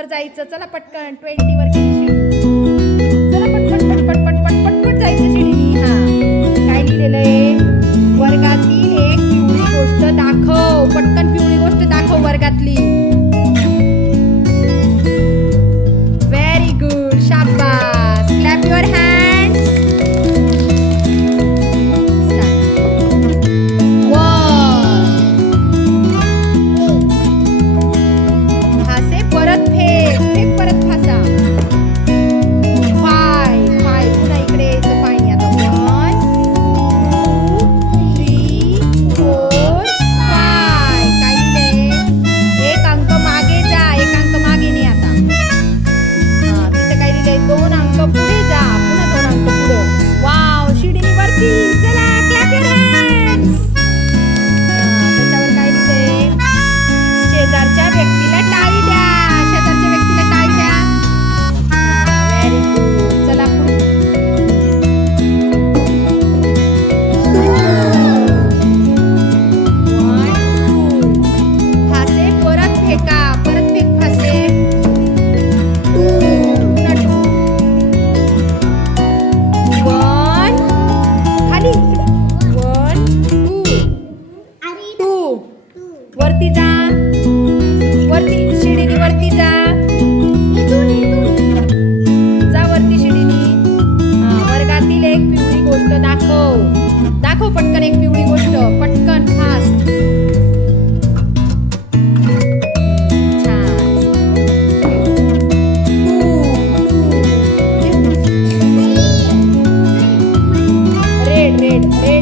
वर जायचं. चला पटकन 20 वर गेली शिडी. चला पटपट पटपट पटपट पटपट जायचं शिडीनी. हा काय लिहिलेलं आहे? वर्गातील एक पिवळी गोष्ट दाखव. पटकन पिवळी गोष्ट दाखव वर्गातली. व्हेरी गुड, शाबास. Clap your hands. फासे परत फेक. फेक परत फासा. फाय फाय पुन्हा इकडे यायचं. फाय आता 1 2 3 4 5. काय लिहिलंय? एक अंक मागे जा. एक अंक मागे नाही आता. हा तिथं काय लिहिलंय? 2 अंक पुढे जा. पुन्हा 2 अंक पुढं. वाव, शिडीनी वरती. चला क्लॅप युअर हँड्स. त्याच्यावर काय लिहिलंय? शेजारच्या व्यक्तीला टाळी द्या. शेजारच्या व्यक्तीला टाळी द्या. Very good. चला पुढे. फासे परत फेका. परत फेक फासे. 2 1 खाली 1 2 वरती जा. वरती शिडीनी वरती जा. जा वरती शिडीनी. हा वर्गातील एक पिवळी गोष्ट दाखव. दाखव पटकन एक पिवळी गोष्ट. पटकन फास्ट. छान. Red red red.